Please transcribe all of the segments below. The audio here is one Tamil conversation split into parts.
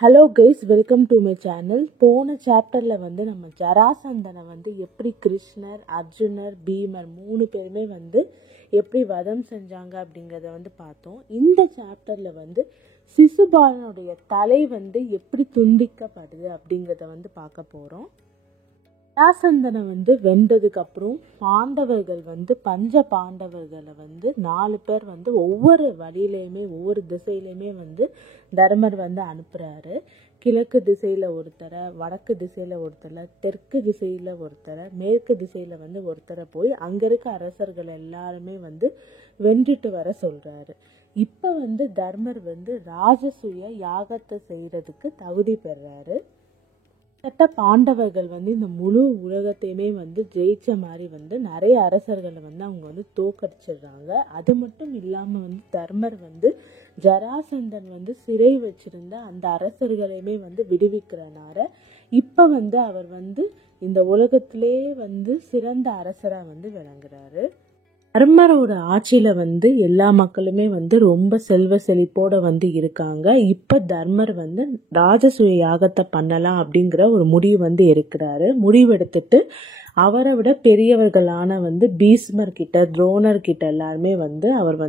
Hello guys, welcome to my channel. போன சாப்டரில் நம்ம ஜராசந்தனை எப்படி கிருஷ்ணர், அர்ஜுனர், பீமர் 3 பேருமே எப்படி வதம் செஞ்சாங்க அப்படிங்கிறத பார்த்தோம். இந்த சாப்டரில் சிசுபாலனுடைய தலை எப்படி துண்டிக்கப்படுது அப்படிங்கிறத பார்க்க போகிறோம். ஜராசந்தனை வென்றதுக்கு அப்புறம் பாண்டவர்கள் பஞ்ச பாண்டவர்களை 4 பேர் ஒவ்வொரு வழியிலையுமே ஒவ்வொரு திசையிலையுமே தர்மர் அனுப்புறாரு. கிழக்கு திசையில ஒருத்தரை, வடக்கு திசையில ஒருத்தரை, தெற்கு திசையில ஒருத்தரை, மேற்கு திசையில ஒருத்தரை போய் அங்க இருக்க அரசர்கள் எல்லாருமே வென்றிட்டு வர சொல்றாரு. இப்ப தர்மர் ராஜசூய யாகத்தை செய்யறதுக்கு தகுதி பெறாரு. பாண்டவர்கள் இந்த முழு உலகத்தையுமே ஜெயிச்ச மாதிரி நிறைய அரசர்களை அவங்க தோக்கடிச்சிடுறாங்க. அது மட்டும் இல்லாம தர்மர் ஜராசந்தன் சிறை வச்சிருந்த அந்த அரசர்களையுமே விடுவிக்கிறனால இப்ப அவர் இந்த உலகத்திலே சிறந்த அரசரா விளங்குறாரு. தர்மரோட ஆட்சியில எல்லா மக்களுமே ரொம்ப செல்வ செழிப்போட இருக்காங்க. இப்ப தர்மர் ராஜசூய யாகத்தை பண்ணலாம் அப்படிங்கிற ஒரு முடிவு இருக்கிறாரு. முடிவெடுத்துட்டு அவரை விட பெரியவர்களான பீஷ்மர் கிட்ட, துரோணர் கிட்ட எல்லாருமே அவர்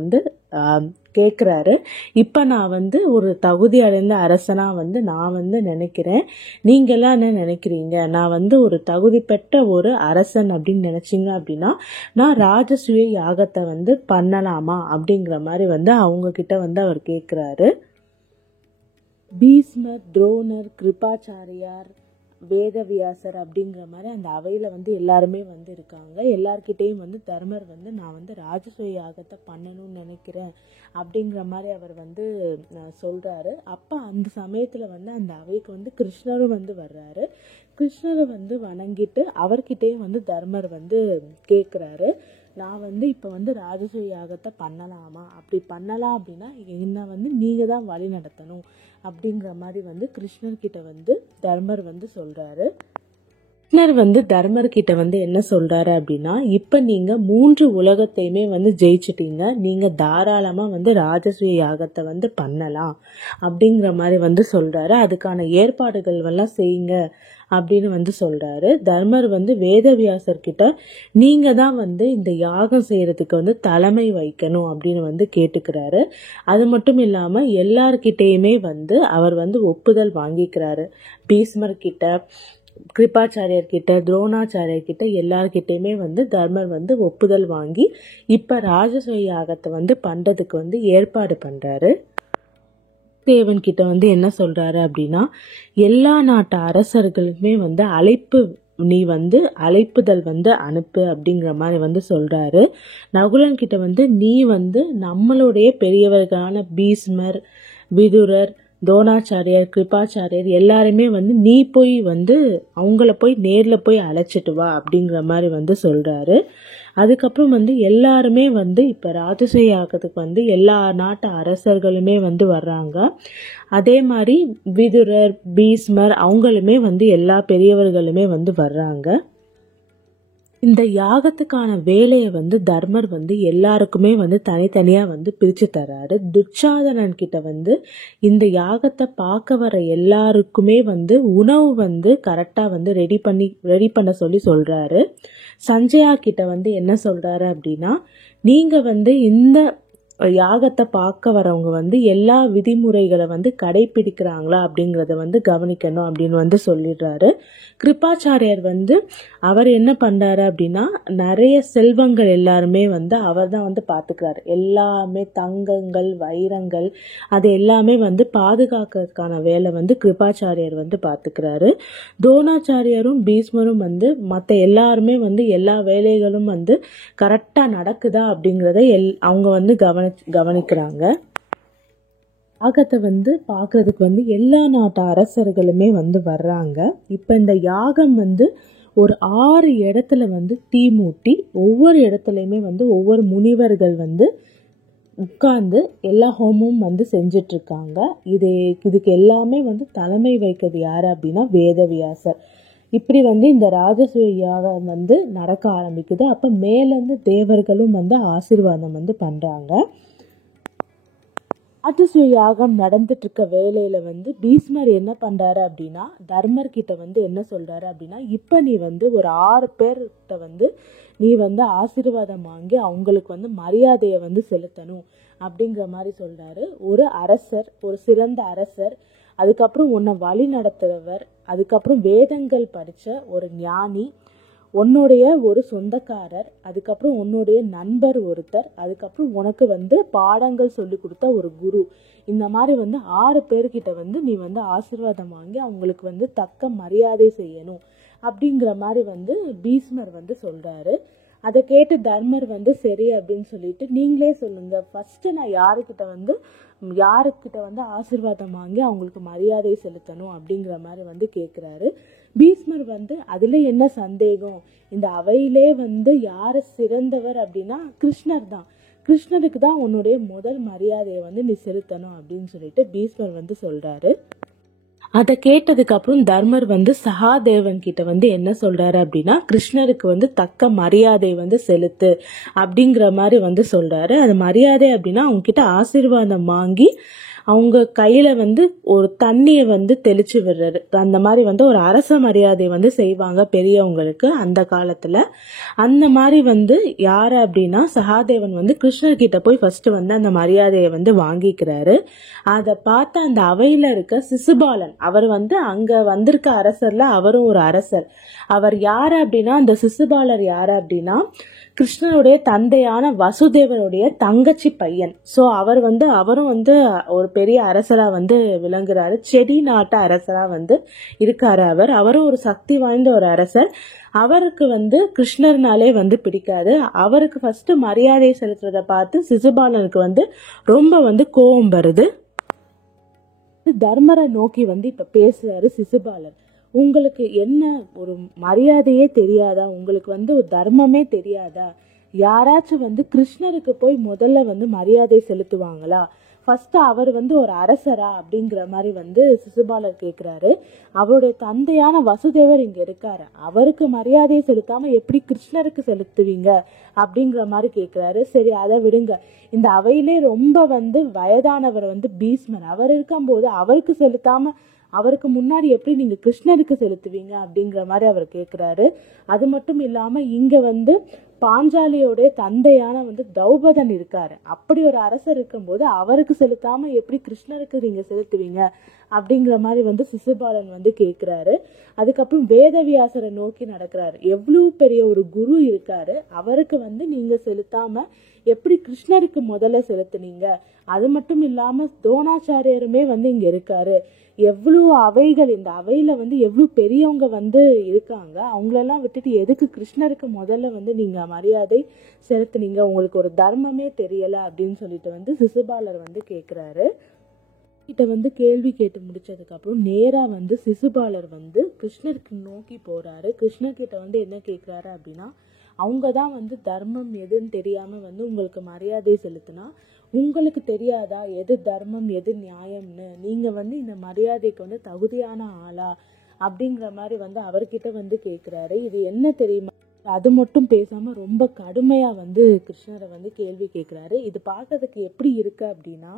கேட்கிறாரு. இப்ப நான் ஒரு தகுதி அடைந்த அரசனா நான் நினைக்கிறேன். நீங்க எல்லாம் என்ன நினைக்கிறீங்க? நான் ஒரு தகுதி பெற்ற ஒரு அரசன் அப்படின்னு நினைச்சீங்க அப்படின்னா நான் ராஜசூய யாகத்தை பண்ணலாமா அப்படிங்கிற மாதிரி அவங்க கிட்ட அவர் கேட்கிறாரு. பீஷ்மர், துரோணர், கிருபாச்சாரியார், வேதவியாசர் அப்படிங்கிற மாதிரி அந்த அவையில எல்லாருமே இருக்காங்க. எல்லார்கிட்டையும் தர்மர் நான் ராஜசூய யாகத்தை பண்ணணும்னு நினைக்கிறேன் அப்படிங்கிற மாதிரி அவர் சொல்றாரு. அப்ப அந்த சமயத்துல அந்த அவைக்கு கிருஷ்ணரும் வர்றாரு. கிருஷ்ணரை வணங்கிட்டு அவர்கிட்டயும் தர்மர் கேட்கிறாரு, நான் இப்ப ராஜசூய யாகத்தை பண்ணலாமா? அப்படி பண்ணலாம் அப்படின்னா என்ன நீங்க தான் வழி நடத்தணும் அப்படிங்கிற மாதிரி கிருஷ்ணர் கிட்ட தர்மர் சொல்றாரு. கிருஷ்ணர் தர்மர் கிட்ட என்ன சொல்றாரு அப்படின்னா, இப்ப நீங்க 3 உலகத்தையுமே ஜெயிச்சிட்டீங்க. நீங்க தாராளமா ராஜசூய யாகத்தை பண்ணலாம் அப்படிங்கிற மாதிரி சொல்றாரு. அதுக்கான ஏற்பாடுகள் எல்லாம் செய்யுங்க அப்படின்னு சொல்றாரு. தர்மர் வேதவியாசர் கிட்ட நீங்க தான் இந்த யாகம் செய்யறதுக்கு தலைமை வைக்கணும் அப்படின்னு கேட்டுக்கிறாரு. அது மட்டும் இல்லாம எல்லார்கிட்டையுமே அவர் ஒப்புதல் வாங்கிக்கிறாரு. பீஷ்மர் கிட்ட, கிருபாச்சாரியர் கிட்ட, துரோணாச்சாரியர் கிட்ட எல்லார்கிட்டையுமே தர்மர் ஒப்புதல் வாங்கி இப்ப ராஜசூய யாகத்தை பண்றதுக்கு ஏற்பாடு பண்றாரு. தேவன் கிட்ட என்ன சொல்றாரு அப்படின்னா, எல்லா நாட்டு அரசர்களுமே அழைப்பு, நீ அழைப்புதல் அனுப்பு அப்படிங்கிற மாதிரி சொல்றாரு. நகுலன் கிட்ட நீ நம்மளுடைய பெரியவர்களான பீஷ்மர், விதுரர், துரோணாச்சாரியர், கிருபாச்சாரியர் எல்லாருமே நீ போய் அவங்கள போய் நேர்ல போய் அழைச்சிட்டு வா அப்படிங்கிற மாதிரி சொல்றாரு. அதுக்கப்புறம் எல்லாருமே இப்ப ராஜசூய யாகத்துக்கு எல்லா நாட்டு அரசர்களுமே வர்றாங்க. அதே மாதிரி விதுரர், பீஷ்மர் அவங்களுமே எல்லா பெரியவர்களுமே வர்றாங்க. இந்த யாகத்துக்கான வேலையை தர்மர் எல்லாருக்குமே தனித்தனியா பிரிச்சு தர்றாரு. துச்சாதனன் கிட்ட இந்த யாகத்தை பார்க்க வர எல்லாருக்குமே உணவு கரெக்டா ரெடி பண்ண சொல்றாரு. சஞ்சயா கிட்ட என்ன சொல்றாரு அப்படின்னா, நீங்க இந்த யாகத்தை பார்க்க வரவங்க எல்லா விதிமுறைகளை கடைபிடிக்கிறாங்களா அப்படிங்கறத கவனிக்கணும் அப்படின்னு சொல்லிடுறாரு. கிருபாச்சாரியர் அவர் என்ன பண்றாரு அப்படின்னா, நிறைய செல்வங்கள் எல்லாருமே அவர் தான் பாத்துக்கிறாரு. எல்லாமே தங்கங்கள், வைரங்கள் அது எல்லாமே பாதுகாக்கிறதுக்கான வேலை கிருபாச்சாரியர் பாத்துக்கிறாரு. துரோணாச்சாரியரும் பீஷ்மரும் மத்த எல்லாருமே எல்லா வேலைகளும் கரெக்டா நடக்குதா அப்படிங்கறத அவங்க கவனிக்கிறாங்க. யாகத்தை பாக்குறதுக்கு எல்லா நாட்டு அரசர்களுமே வர்றாங்க. இப்ப இந்த யாகம் ஒரு 6 இடத்துல தீ மூட்டி ஒவ்வொரு இடத்துலயுமே ஒவ்வொரு முனிவர்கள் உட்கார்ந்து எல்லா ஹோமமும் செஞ்சிட்டு இருக்காங்க. இதுக்கு எல்லாமே தலைமை வைக்கிறது யாரு அப்படின்னா வேதவியாசர். இப்படி இந்த ராஜசூய யாகம் நடக்க ஆரம்பிக்குது. அப்ப மேல இருந்து தேவர்களும் ஆசீர்வாதம் பண்றாங்க. ராஜசூய யாகம் நடந்துட்டு இருக்க வேலையில வந்து பீஷ்மர் என்ன பண்றாரு அப்படின்னா தர்மர் கிட்ட வந்து என்ன சொல்றாரு அப்படின்னா, இப்ப நீ வந்து ஒரு 6 பேர்கிட்ட வந்து நீ வந்து ஆசீர்வாதம் வாங்கி அவங்களுக்கு வந்து மரியாதையை வந்து செலுத்தணும் அப்படிங்கிற மாதிரி சொல்றாரு. ஒரு அரசர், ஒரு சிறந்த அரசர், அதுக்கப்புறம் உன்னை வழி நடத்துறவர், அதுக்கப்புறம் வேதங்கள் படிச்ச ஒரு ஞானி, உன்னுடைய ஒரு சொந்தக்காரர், அதுக்கப்புறம் உன்னுடைய நண்பர் ஒருத்தர், அதுக்கப்புறம் உனக்கு வந்து பாடங்கள் சொல்லி கொடுத்த ஒரு குரு, இந்த மாதிரி வந்து 6 பேர்கிட்ட வந்து நீ வந்து ஆசீர்வாதம் வாங்கி அவங்களுக்கு வந்து தக்க மரியாதை செய்யணும் அப்படிங்கிற மாதிரி வந்து பீஷ்மர் வந்து சொல்றாரு. அதை கேட்டு தர்மர் வந்து சரி அப்படின்னு சொல்லிட்டு, நீங்களே சொல்லுங்க ஃபர்ஸ்ட் நான் யாருக்கிட்ட வந்து ஆசீர்வாதம் வாங்கி அவங்களுக்கு மரியாதை செலுத்தணும் அப்படிங்கிற மாதிரி வந்து கேட்குறாரு. பீஷ்மர் வந்து அதுல என்ன சந்தேகம், இந்த அவையிலே வந்து யாரு சிறந்தவர் அப்படின்னா கிருஷ்ணர் தான், கிருஷ்ணருக்கு தான் உன்னுடைய முதல் மரியாதையை வந்து நீ செலுத்தணும் அப்படின்னு சொல்லிட்டு பீஷ்மர் வந்து சொல்றாரு. அதை கேட்டதுக்கு அப்புறம் தர்மர் வந்து சகாதேவன் கிட்ட வந்து என்ன சொல்றாரு அப்படின்னா, கிருஷ்ணருக்கு வந்து தக்க மரியாதை வந்து செலுத்து அப்படிங்கிற மாதிரி வந்து சொல்றாரு. அது மரியாதை அப்படின்னா அவங்க கிட்ட ஆசீர்வாதம் வாங்கி அவங்க கையில வந்து ஒரு தண்ணியை வந்து தெளிச்சு விடுறாரு. அந்த மாதிரி வந்து ஒரு அரச மரியாதை வந்து செய்வாங்க பெரியவங்களுக்கு அந்த காலத்துல. அந்த மாதிரி வந்து யாரு அப்படின்னா சகாதேவன் வந்து கிருஷ்ணர் கிட்ட போய் ஃபர்ஸ்ட் வந்து அந்த மரியாதையை வந்து வாங்கிக்கிறாரு. அதை பார்த்த அந்த அவையில இருக்க சிசுபாலன், அவர் வந்து அங்க வந்திருக்க அரசர்ல அவரும் ஒரு அரசர். அவர் யாரு அப்படின்னா, அந்த சிசுபாலர் யாரு அப்படின்னா கிருஷ்ணருடைய தந்தையான வசுதேவருடைய தங்கச்சி பையன். ஸோ அவரும் வந்து ஒரு பெரிய அரசரா வந்து விளங்குறாரு. செடி நாட்டு அரசரா வந்து இருக்காரு. அவரும் ஒரு சக்தி வாய்ந்த ஒரு அரசர். அவருக்கு வந்து கிருஷ்ணர்னாலே வந்து பிடிக்காது. அவருக்கு ஃபர்ஸ்ட் மரியாதை செலுத்துறத பார்த்து சிசுபாலனுக்கு வந்து ரொம்ப வந்து கோபம் வருது. தர்மரை நோக்கி வந்து இப்ப பேசுறாரு சிசுபாலன். உங்களுக்கு என்ன ஒரு மரியாதையே தெரியாதா, உங்களுக்கு வந்து ஒரு தர்மமே தெரியாதா, யாராச்சும் வந்து கிருஷ்ணருக்கு போய் முதல்ல வந்து மரியாதை செலுத்துவாங்களா, ஃபர்ஸ்ட் அவர் வந்து ஒரு அரசரா அப்படிங்கிற மாதிரி வந்து சிசுபாலர் கேட்கிறாரு. அவருடைய தந்தையான வசுதேவர் இங்க இருக்காரு, அவருக்கு மரியாதையை செலுத்தாம எப்படி கிருஷ்ணருக்கு செலுத்துவீங்க அப்படிங்கிற மாதிரி கேட்கிறாரு. சரி அதை விடுங்க, இந்த அவையிலே ரொம்ப வந்து வயதானவர் வந்து பீஷ்மர், அவர் இருக்கும்போது அவருக்கு செலுத்தாம அவருக்கு முன்னாடி எப்படி நீங்க கிருஷ்ணருக்கு செலுத்துவீங்க அப்படிங்கிற மாதிரி அவர் கேட்கிறாரு. அது மட்டும் இல்லாம இங்க வந்து பாஞ்சாலியோடைய தந்தையான வந்து திரௌபதன் இருக்காரு, அப்படி ஒரு அரசர் இருக்கும்போது அவருக்கு செலுத்தாம எப்படி கிருஷ்ணருக்கு நீங்க செலுத்துவீங்க அப்படிங்கிற மாதிரி வந்து சிசுபாலன் வந்து கேட்கிறாரு. அதுக்கப்புறம் வேதவியாசரை நோக்கி நடக்கிறாரு. எவ்வளவு பெரிய ஒரு குரு இருக்காரு, அவருக்கு வந்து நீங்க செலுத்தாம எப்படி கிருஷ்ணருக்கு முதல்ல செலுத்துனீங்க, அது மட்டும் இல்லாம துரோணாச்சாரியருமே வந்து இங்க இருக்காரு, எவ்வளவு அவைகள், இந்த அவையில வந்து எவ்வளவு பெரியவங்க வந்து இருக்காங்க, அவங்களெல்லாம் விட்டுட்டு எதுக்கு கிருஷ்ணருக்கு முதல்ல வந்து நீங்க மரியாதை செலுத்துனீங்க, உங்களுக்கு ஒரு தர்மமே தெரியல அப்படின்னு சொல்லிட்டு வந்து சிசுபாலர் வந்து கேட்கிறாரு. கிட்ட வந்து கேள்வி கேட்டு முடிச்சதுக்கு அப்புறம் நேரா வந்து சிசுபாலர் வந்து கிருஷ்ணருக்கு நோக்கி போறாரு. கிருஷ்ணர் கிட்ட வந்து என்ன கேட்கிறாரு அப்படின்னா, அவங்க தான் வந்து தர்மம் எதுன்னு தெரியாம வந்து உங்களுக்கு மரியாதை செலுத்தினா உங்களுக்கு தெரியாதா எது தர்மம் எது நியாயம்னு, நீங்க வந்து இந்த மரியாதைக்கு வந்து தகுதியான ஆளா அப்படிங்கிற மாதிரி வந்து அவர்கிட்ட வந்து கேட்கிறாரு. இது என்ன தெரியுமா, அது மட்டும் பேசாம ரொம்ப கடுமையா வந்து கிருஷ்ணரை வந்து கேள்வி கேட்கிறாரு. இது பார்க்கறதுக்கு எப்படி இருக்கு அப்படின்னா,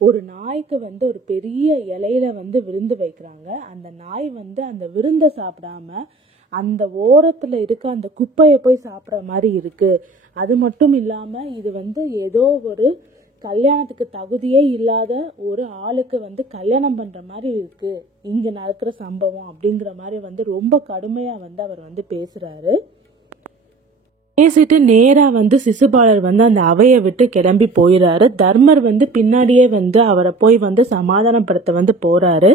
ஒரு நாய்க்கு வந்து ஒரு பெரிய இலையில வந்து விருந்து வைக்கிறாங்க, அந்த நாய் வந்து அந்த விருந்தை சாப்பிடாம அந்த ஓரத்துல இருக்க அந்த குப்பையை போய் சாப்பிட்ற மாதிரி இருக்கு. அது மட்டும் இல்லாம இது வந்து ஏதோ ஒரு கல்யாணத்துக்கு தகுதியே இல்லாத ஒரு ஆளுக்கு வந்து கல்யாணம் பண்ற மாதிரி இருக்கு இங்க நடக்கிற சம்பவம் அப்படிங்கிற மாதிரி வந்து ரொம்ப கடுமையா வந்து அவர் வந்து பேசுறாரு. பேசிட்டு நேரா வந்து சிசுபாலர் வந்து அந்த அவையை விட்டு கிளம்பி போயிடாரு. தர்மர் வந்து பின்னாடியே வந்து அவரை போய் வந்து சமாதானப்படுத்த வந்து போறாரு.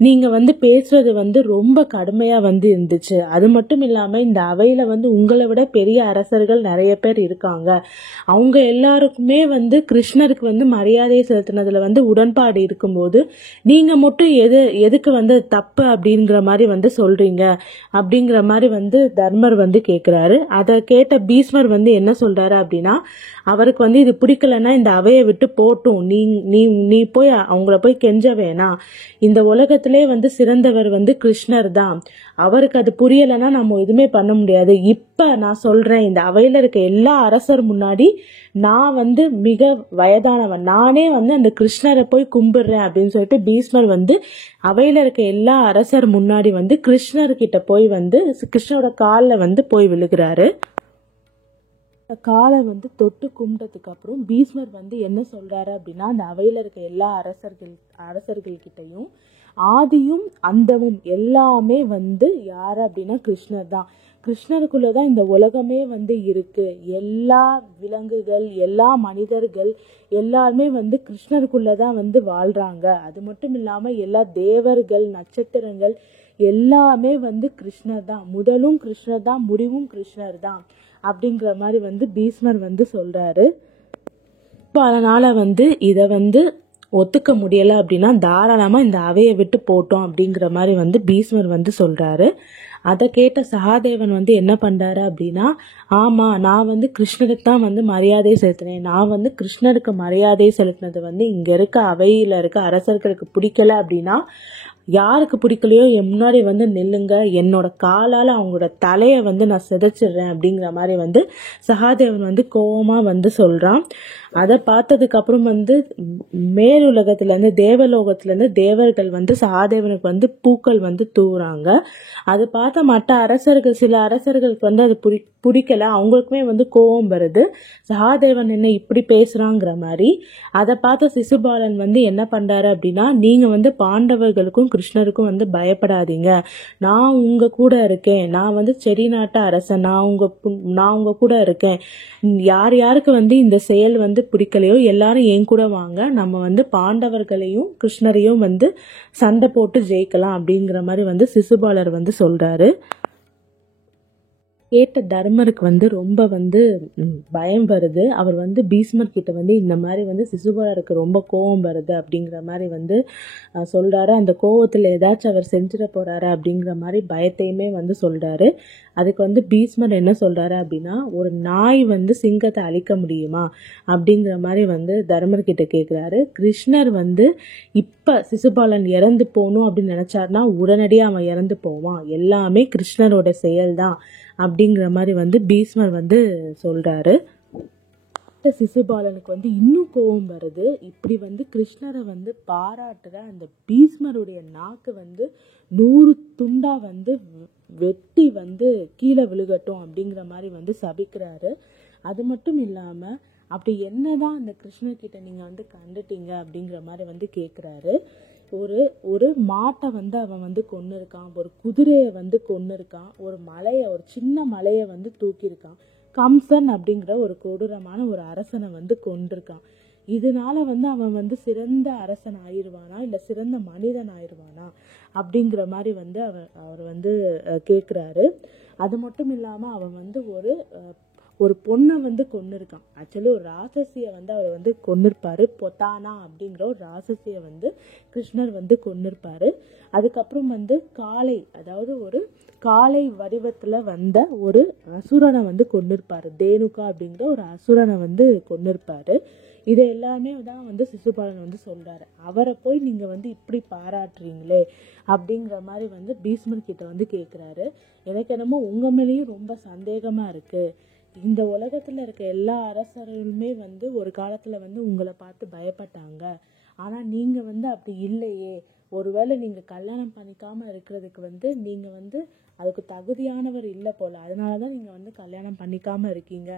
நீங்க வந்து பேசுறது வந்து ரொம்ப கடுமையா வந்து இருந்துச்சு, அது மட்டும் இல்லாம இந்த அவையில வந்து உங்களை விட பெரிய அரசர்கள் நிறைய பேர் இருக்காங்க, அவங்க எல்லாருக்குமே வந்து கிருஷ்ணருக்கு வந்து மரியாதை செலுத்தினதுல வந்து உடன்பாடு இருக்கும்போது நீங்க மட்டும் எதுக்கு வந்து தப்பு அப்படிங்கிற மாதிரி வந்து சொல்றீங்க அப்படிங்கிற மாதிரி வந்து தர்மர் வந்து கேட்கிறாரு. அதை கேட்ட பீஷ்மர் வந்து என்ன சொல்றாரு அப்படின்னா, அவருக்கு வந்து இது பிடிக்கலன்னா இந்த அவையை விட்டு போட்டும், நீ நீ நீ போய் அவங்கள போய் கெஞ்ச வேணாம், இந்த உலகத்துல உலகத்திலே வந்து சிறந்தவர் வந்து கிருஷ்ணர் தான். அவருக்கு அது புரியலைன்னா நம்ம எதுவுமே பண்ண முடியாது. இப்ப நான் சொல்றேன், இந்த அவையில இருக்க எல்லா அரசர் முன்னாடி நான் வந்து மிக வயதானவன், நானே வந்து அந்த கிருஷ்ணரை போய் கும்பிடுறேன் அப்படின்னு சொல்லிட்டு பீஷ்மர் வந்து அவையில இருக்க எல்லா அரசர் முன்னாடி வந்து கிருஷ்ணர்கிட்ட போய் வந்து கிருஷ்ணரோட காலில் வந்து போய் விழுகிறாரு. காலை வந்து தொட்டு கும்பிட்டதுக்கு அப்புறம் பீஷ்மர் வந்து என்ன சொல்றாரு அப்படின்னா, அந்த அவையில இருக்க எல்லா அரசர்கள்கிட்டையும் ஆதியும் அந்தமும் எல்லாமே வந்து யாரு அப்படின்னா கிருஷ்ணர் தான். கிருஷ்ணருக்குள்ளதான் இந்த உலகமே வந்து இருக்கு. எல்லா விலங்குகள், எல்லா மனிதர்கள் எல்லாருமே வந்து கிருஷ்ணருக்குள்ளதான் வந்து வாழ்றாங்க. அது மட்டும் இல்லாம எல்லா தேவர்கள், நட்சத்திரங்கள் எல்லாமே வந்து கிருஷ்ணர் தான். முதலும் கிருஷ்ணர் தான், முடிவும் கிருஷ்ணர் தான் அப்படிங்கிற மாதிரி வந்து பீஷ்மர் வந்து சொல்றாரு. இப்போ அதனால வந்து இதை வந்து ஒத்துக்க முடியலை அப்படின்னா தாராளமா இந்த அவையை விட்டு போட்டோம் அப்படிங்கிற மாதிரி வந்து பீஷ்மர் வந்து சொல்றாரு. அதை கேட்ட சகாதேவன் வந்து என்ன பண்றாரு அப்படின்னா, ஆமா, நான் வந்து கிருஷ்ணருக்கு தான் வந்து மரியாதை செலுத்தினேன். நான் வந்து கிருஷ்ணருக்கு மரியாதை செலுத்தினது வந்து இங்க இருக்க அவையில இருக்க அரசர்களுக்கு பிடிக்கல அப்படின்னா யாருக்கு பிடிக்கலையோ என் முன்னாடி வந்து நில்லுங்க, என்னோட காலால் அவங்களோட தலையை வந்து நான் சிதைச்சிடுறேன் அப்படிங்கிற மாதிரி வந்து சகாதேவன் வந்து கோபமா வந்து சொல்றான். அதை பார்த்ததுக்கு அப்புறம் வந்து மேலுலகத்திலேருந்து தேவலோகத்திலேருந்து தேவர்கள் வந்து சகாதேவனுக்கு வந்து பூக்கள் வந்து தூவுறாங்க. அது பார்த்த மற்ற அரசர்கள், சில அரசர்களுக்கு வந்து அது பிடிக்கல, அவங்களுக்குமே வந்து கோபம் வருது. சகாதேவன் என்ன இப்படி பேசுறாங்கிற மாதிரி. அதை பார்த்த சிசுபாலன் வந்து என்ன பண்றாரு அப்படின்னா, நீங்க வந்து பாண்டவர்களுக்கும் கிருஷ்ணருக்கும் வந்து பயப்படாதீங்க, நான் உங்க கூட இருக்கேன், நான் வந்து செடி நாட்டு அரசன், நான் உங்க கூட இருக்கேன். யார் யாருக்கு வந்து இந்த செயல் வந்து பிடிக்கலையோ எல்லாரும் என் கூட வாங்க, நம்ம வந்து பாண்டவர்களையும் கிருஷ்ணரையும் வந்து சண்டை போட்டு ஜெயிக்கலாம் அப்படிங்கிற மாதிரி வந்து சிசுபாலர் வந்து சொல்றாரு. கேட்ட தர்மருக்கு வந்து ரொம்ப வந்து பயம் வருது. அவர் வந்து பீஷ்மர் கிட்ட வந்து இந்த மாதிரி வந்து சிசுபாலருக்கு ரொம்ப கோபம் வருது அப்படிங்கிற மாதிரி வந்து சொல்றாரு. அந்த கோபத்தில் ஏதாச்சும் அவர் செஞ்சிட போறாரு அப்படிங்கிற மாதிரி பயத்தையுமே வந்து சொல்றாரு. அதுக்கு வந்து பீஷ்மர் என்ன சொல்றாரு அப்படின்னா, ஒரு நாய் வந்து சிங்கத்தை அழிக்க முடியுமா அப்படிங்கிற மாதிரி வந்து தர்மர்கிட்ட கேட்குறாரு. கிருஷ்ணர் வந்து இப்போ சிசுபாலன் இறந்து போகணும் அப்படின்னு நினைச்சாருன்னா உடனடியாக அவன் இறந்து போவான், எல்லாமே கிருஷ்ணரோட செயல் தான் அப்படிங்கிற மாதிரி வந்து பீஷ்மர் வந்து சொல்றாரு. சிசுபாலனுக்கு வந்து இன்னும் கோபம் வருது. இப்படி வந்து கிருஷ்ணரை வந்து பாராட்டுற அந்த பீஷ்மருடைய நாக்கு வந்து 100 துண்டா வந்து வெட்டி வந்து கீழே விழுகட்டும் அப்படிங்கிற மாதிரி வந்து சபிக்கிறாரு. அது மட்டும் இல்லாம அப்படி என்னதான் அந்த கிருஷ்ணர்கிட்ட நீங்க வந்து கண்டுட்டீங்க அப்படிங்கிற மாதிரி வந்து கேட்குறாரு. ஒரு மாட்டை வந்து அவன் வந்து கொன்னு இருக்கான், ஒரு குதிரையை வந்து கொன்னு இருக்கான், ஒரு சின்ன மலையை வந்து தூக்கியிருக்கான், கம்சன் அப்படிங்கிற ஒரு கொடூரமான ஒரு அரசனை வந்து கொண்டிருக்கான். இதனால வந்து அவன் வந்து சிறந்த அரசன் ஆயிடுவானா இல்லை சிறந்த மனிதன் ஆயிடுவானா அப்படிங்கிற மாதிரி வந்து அவர் வந்து கேட்குறாரு. அது மட்டும் இல்லாமல் அவன் வந்து ஒரு பொண்ணை வந்து கொன்னு இருக்கான். ஆக்சுவலி ஒரு ராட்சசியை வந்து அவர் வந்து கொன்னிருப்பாரு. பொத்தானா அப்படிங்கிற ஒரு ராட்சசியை வந்து கிருஷ்ணர் வந்து கொன்னிருப்பாரு. அதுக்கப்புறம் வந்து அதாவது ஒரு காளை வடிவத்துல வந்த ஒரு அசுரனை வந்து கொன்னிருப்பாரு. தேனுகா அப்படிங்கிற ஒரு அசுரனை வந்து கொன்னிருப்பாரு. இதை எல்லாமே தான் வந்து சிசுபாலன் வந்து சொல்றாரு. அவரை போய் நீங்க வந்து இப்படி பாராட்டுறீங்களே அப்படிங்கிற மாதிரி வந்து பீஷ்மர் கிட்ட வந்து கேட்குறாரு. எனக்கு என்னமோ உங்க மேலேயும் ரொம்ப சந்தேகமா இருக்கு. இந்த உலகத்துல இருக்க எல்லா அரசர்களுமே வந்து ஒரு காலத்துல வந்து உங்களை பார்த்து பயப்பட்டாங்க, ஆனா நீங்க வந்து அப்படி இல்லையே. ஒருவேளை நீங்க கல்யாணம் பண்ணிக்காம இருக்கிறதுக்கு வந்து நீங்க வந்து அதுக்கு தகுதியானவர் இல்லை போல, அதனாலதான் நீங்க வந்து கல்யாணம் பண்ணிக்காம இருக்கீங்க,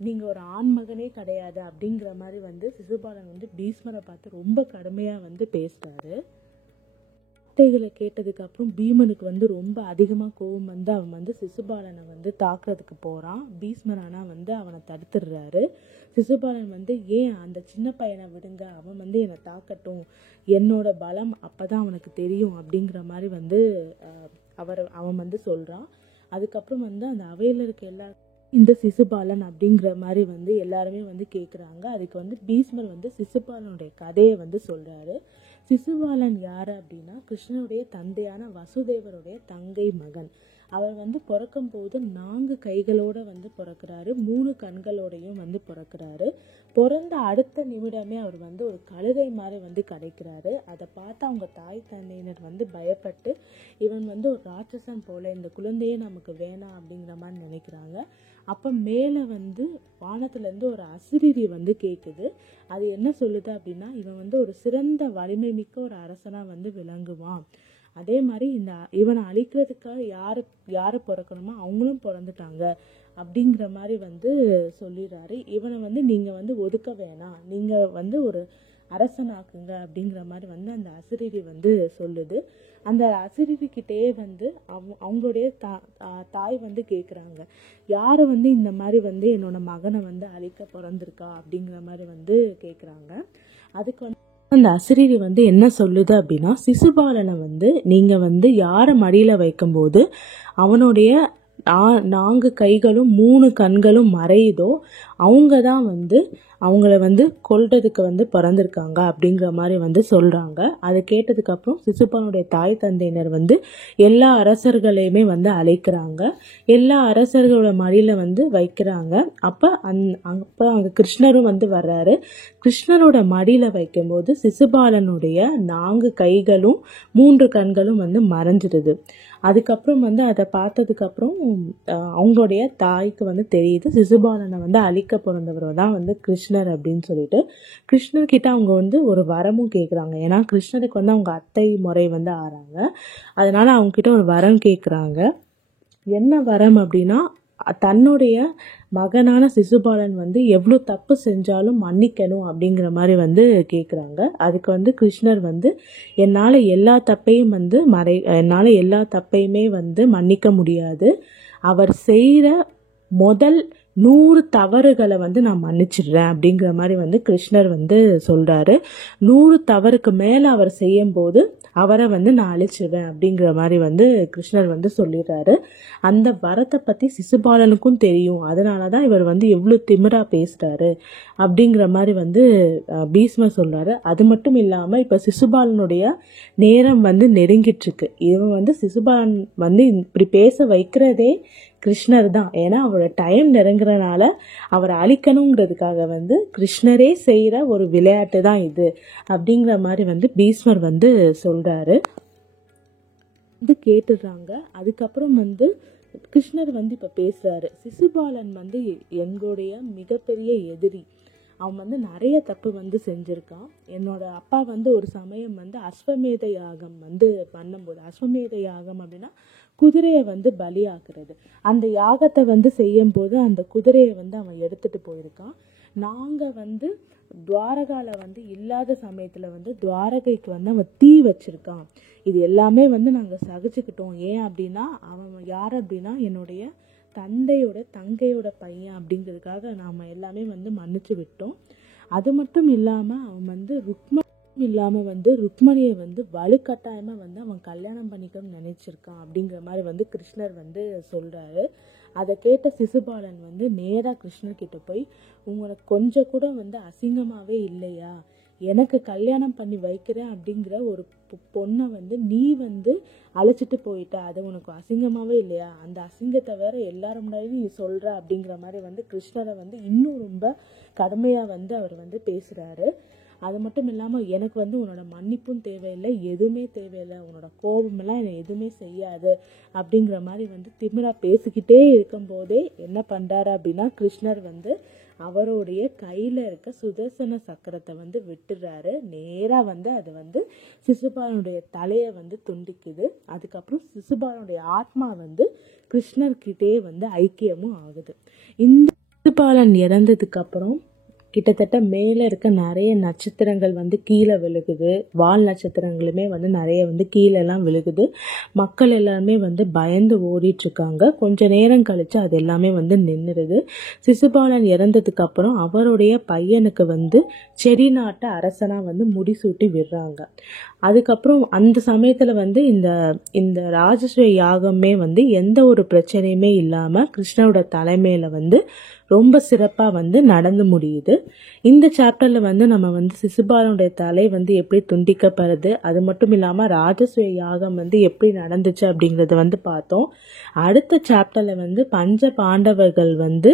நீங்க ஒரு ஆண்மகனே கிடையாது அப்படிங்கிற மாதிரி வந்து சிசுபாலன் வந்து பீஷ்மரை பார்த்து ரொம்ப கடுமையா வந்து பேசுறாரு. வார்த்தைகளை கேட்டதுக்கு அப்புறம் பீமனுக்கு வந்து ரொம்ப அதிகமாக கோபம் வந்து அவன் வந்து சிசுபாலனை வந்து தாக்குறதுக்கு போகிறான். பீஷ்மர் ஆனால் வந்து அவனை தடுத்துடுறாரு. சிசுபாலன் வந்து ஏன் அந்த சின்ன பையனை விடுங்க, அவன் வந்து என்னை தாக்கட்டும், என்னோட பலம் அப்போதான் அவனுக்கு தெரியும் அப்படிங்கிற மாதிரி வந்து அவன் வந்து சொல்கிறான். அதுக்கப்புறம் வந்து அந்த அவையில் இருக்க இந்த சிசுபாலன் அப்படிங்கிற மாதிரி வந்து எல்லாருமே வந்து கேட்குறாங்க. அதுக்கு வந்து பீஷ்மர் வந்து சிசுபாலனுடைய கதையை வந்து சொல்கிறாரு. சிசுபாலன் யார் அப்படின்னா கிருஷ்ணனுடைய தந்தையான வசுதேவருடைய தங்கை மகன். அவர் வந்து பிறக்கும் போது 4 கைகளோட வந்து பிறக்கிறாரு, 3 கண்களோடையும் வந்து பிறக்கிறாரு. பிறந்த அடுத்த நிமிடமே அவர் வந்து ஒரு கழுதை மாதிரி வந்து கிடைக்கிறாரு. அதை பார்த்து அவங்க தாய் தந்தையினர் வந்து பயப்பட்டு, இவன் வந்து ஒரு ராட்சசன் போல, இந்த குழந்தையே நமக்கு வேணாம் அப்படிங்கிற மாதிரி நினைக்கிறாங்க. அப்போ மேலே வந்து வானத்துலேருந்து ஒரு அசிரிரி வந்து கேட்குது. அது என்ன சொல்லுது அப்படின்னா, இவன் வந்து ஒரு சிறந்த வலிமை மிக்க ஒரு அரசனாக வந்து விளங்குவான். அதே மாதிரி இவனை அழிக்கிறதுக்காக யாரை பிறக்கணுமோ அவங்களும் பிறந்துட்டாங்க அப்படிங்கிற மாதிரி வந்து சொல்லிடுறாரு. இவனை வந்து நீங்கள் வந்து ஒதுக்க வேணாம், நீங்கள் வந்து ஒரு அரசனாக்குங்க அப்படிங்கிற மாதிரி வந்து அந்த அசிரிரி வந்து சொல்லுது. அந்த அசிரிரிக்கிட்டே வந்து அவங்களுடைய தாய் வந்து கேட்குறாங்க, யார் வந்து இந்த மாதிரி வந்து என்னோட மகனை வந்து அழிக்க பிறந்திருக்கா அப்படிங்கிற மாதிரி வந்து கேட்குறாங்க. அதுக்கு வந்து அந்த அசிரிரி வந்து என்ன சொல்லுது அப்படின்னா, சிசுபாலனை வந்து நீங்கள் வந்து யாரை மடியில் வைக்கும்போது அவனுடைய 4 கைகளும் 3 கண்களும் மறையுதோ அவங்க தான் வந்து அவங்கள வந்து கொல்றதுக்கு வந்து பிறந்திருக்காங்க அப்படிங்கிற மாதிரி வந்து சொல்கிறாங்க. அதை கேட்டதுக்கப்புறம் சிசுபாலனுடைய தாய் தந்தையினர் வந்து எல்லா அரசர்களையுமே வந்து அழைக்கிறாங்க, எல்லா அரசர்களோட மடியில் வந்து வைக்கிறாங்க. அப்போ அங்கே கிருஷ்ணரும் வந்து வர்றாரு. கிருஷ்ணரோட மடியில் வைக்கும்போது சிசுபாலனுடைய 4 கைகளும் 3 கண்களும் வந்து மறைஞ்சிடுது. அதுக்கப்புறம் வந்து அதை பார்த்ததுக்கப்புறம் அவங்களுடைய தாய்க்கு வந்து தெரியுது, சிசுபாலனை வந்து அழிக்க பிறந்தவர் தான் வந்து கிருஷ்ணர் அப்படின்னு சொல்லிட்டு. கிருஷ்ணர்கிட்ட அவங்க வந்து ஒரு வரமும் கேட்குறாங்க. ஏன்னா கிருஷ்ணருக்கு வந்து அவங்க அத்தை முறை வந்து ஆறாங்க. அதனால அவங்ககிட்ட ஒரு வரம் கேட்குறாங்க. என்ன வரம் அப்படின்னா, தன்னுடைய மகனான சிசுபாலன் வந்து எவ்வளோ தப்பு செஞ்சாலும் மன்னிக்கணும் அப்படிங்கிற மாதிரி வந்து கேட்குறாங்க. அதுக்கு வந்து கிருஷ்ணர் வந்து என்னால் எல்லா தப்பையுமே வந்து மன்னிக்க முடியாது, அவர் செய்கிற முதல் 100 தவறுகளை வந்து நான் மன்னிச்சிடுறேன் அப்படிங்கிற மாதிரி வந்து கிருஷ்ணர் வந்து சொல்கிறாரு. 100 தவறுக்கு மேலே அவர் செய்யும்போது அவரை வந்து நான் அழிச்சிடுவேன் அப்படிங்கிற மாதிரி வந்து கிருஷ்ணர் வந்து சொல்லிடுறாரு. அந்த வரத்தை பற்றி சிசுபாலனுக்கும் தெரியும், அதனால தான் இவர் வந்து எவ்வளோ திமிரா பேசுகிறாரு அப்படிங்கிற மாதிரி வந்து பீஷ்மர் சொல்கிறாரு. அது மட்டும் இல்லாமல் இப்போ சிசுபாலனுடைய நேரம் வந்து நெருங்கிட்டுருக்கு. இவன் வந்து சிசுபாலன் வந்து இப்படி பேச வைக்கிறதே கிருஷ்ணர் தான். ஏன்னா அவரோட டைம் நெருங்குறனால அவரை அழிக்கணுங்கிறதுக்காக வந்து கிருஷ்ணரே செய்கிற ஒரு விளையாட்டு தான் இது அப்படிங்கிற மாதிரி வந்து பீஷ்மர் வந்து சொல்கிறாரு. வந்து கேட்டுடுறாங்க. அதுக்கப்புறம் வந்து கிருஷ்ணர் வந்து இப்போ பேசுகிறாரு, சிசுபாலன் வந்து எங்களுடைய மிகப்பெரிய எதிரி, அவன் வந்து நிறைய தப்பு வந்து செஞ்சுருக்கான். என்னோட அப்பா வந்து ஒரு சமயம் வந்து அஸ்வமேத யாகம் வந்து பண்ணும்போது, அஸ்வமேத யாகம் அப்படின்னா குதிரையை வந்து பலியாக்குறது, அந்த யாகத்தை வந்து செய்யும்போது அந்த குதிரையை வந்து அவன் எடுத்துகிட்டு போயிருக்கான். நாங்கள் வந்து துவாரகாவில் வந்து இல்லாத சமயத்தில் வந்து துவாரகைக்கு வந்து அவன் தீ வச்சுருக்கான். இது எல்லாமே வந்து நாங்கள் சகிச்சுக்கிட்டோம். ஏன் அப்படின்னா அவன் யார் அப்படின்னா என்னுடைய தங்கையோட பையன் அப்படிங்கிறதுக்காக நாம் எல்லாமே வந்து மன்னிச்சு விட்டோம். அது மட்டும் இல்லாமல் அவன் வந்து ருக்மணியை வந்து வலுக்கட்டாயமாக வந்து அவன் கல்யாணம் பண்ணிக்கணும்னு நினைச்சிருக்கான் அப்படிங்கிற மாதிரி வந்து கிருஷ்ணர் வந்து சொல்கிறாரு. அதை கேட்ட சிசுபாலன் வந்து நேராக கிருஷ்ணர்கிட்ட போய், உங்களுக்கு கொஞ்சம் கூட வந்து அசிங்கமாகவே இல்லையா, எனக்கு கல்யாணம் பண்ணி வைக்கிறேன் அப்படிங்கிற ஒரு பொண்ணை வந்து நீ வந்து அழைச்சிட்டு போயிட்ட, அது உனக்கு அசிங்கமாகவே இல்லையா, அந்த அசிங்கத்தை வேற எல்லாரும் முன்னாடி நீ சொல்கிற அப்படிங்கிற மாதிரி வந்து கிருஷ்ணரை வந்து இன்னும் ரொம்ப கடுமையாக வந்து அவர் வந்து பேசுகிறாரு. அது மட்டும் இல்லாமல் எனக்கு வந்து உன்னோட மன்னிப்பும் தேவையில்லை, எதுவுமே தேவையில்லை, உன்னோட கோபமெல்லாம் என்னை எதுவுமே செய்யாது அப்படிங்கிற மாதிரி வந்து திமிரா பேசிக்கிட்டே இருக்கும்போதே என்ன பண்ணுறாரு அப்படின்னா, கிருஷ்ணர் வந்து அவருடைய கையில் இருக்க சுதர்சன சக்கரத்தை வந்து விட்டுறாரு. நேராக வந்து அது வந்து சிசுபாலனுடைய தலையை வந்து துண்டிக்குது. அதுக்கப்புறம் சிசுபாலனுடைய ஆத்மா வந்து கிருஷ்ணர்கிட்டே வந்து ஐக்கியமும் ஆகுது. இந்த சிசுபாலன் இறந்ததுக்கப்புறம் கிட்டத்தட்ட மேலே இருக்க நிறைய நட்சத்திரங்கள் வந்து கீழே விழுகுது, வால் நட்சத்திரங்களுமே வந்து நிறைய வந்து கீழெல்லாம் விழுகுது. மக்கள் எல்லாருமே வந்து பயந்து ஓடிட்டுருக்காங்க. கொஞ்சம் நேரம் கழித்து அது எல்லாமே வந்து நின்றுடுது. சிசுபாலன் இறந்ததுக்கு அப்புறம் அவருடைய பையனுக்கு வந்து செடி நாட்டு அரசனாக வந்து முடிசூட்டி விடுறாங்க. அதுக்கப்புறம் அந்த சமயத்தில் வந்து இந்த ராஜஸ்வ யாகமே வந்து எந்த ஒரு பிரச்சனையுமே இல்லாமல் கிருஷ்ணரோட தலைமையில் வந்து ரொம்ப சிறப்பாக வந்து நடந்து முடியுது. இந்த சாப்டரில் வந்து நம்ம வந்து சிசுபாலனுடைய தலை வந்து எப்படி துண்டிக்கப்படுது, அது மட்டும் இல்லாமல் ராஜசூய யாகம் வந்து எப்படி நடந்துச்சு அப்படிங்கிறத வந்து பார்த்தோம். அடுத்த சாப்டரில் வந்து பஞ்ச பாண்டவர்கள் வந்து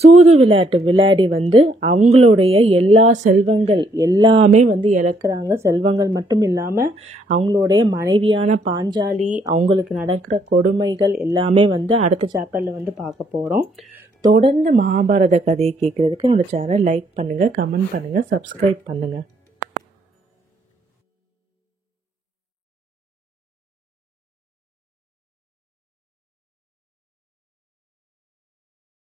சூது விளையாட்டு விளையாடி வந்து அவங்களுடைய எல்லா செல்வங்கள் எல்லாமே வந்து இழக்கிறாங்க. செல்வங்கள் மட்டும் இல்லாமல் அவங்களுடைய மனைவியான பாஞ்சாலி, அவங்களுக்கு நடக்கிற கொடுமைகள் எல்லாமே வந்து அடுத்த சாப்டரில் வந்து பார்க்க போகிறோம். தொடர்ந்து மகாபாரத கதையை கேட்குறதுக்கு என்னோட சேனல் லைக் பண்ணுங்கள், கமெண்ட் பண்ணுங்கள், சப்ஸ்கிரைப் பண்ணுங்கள்.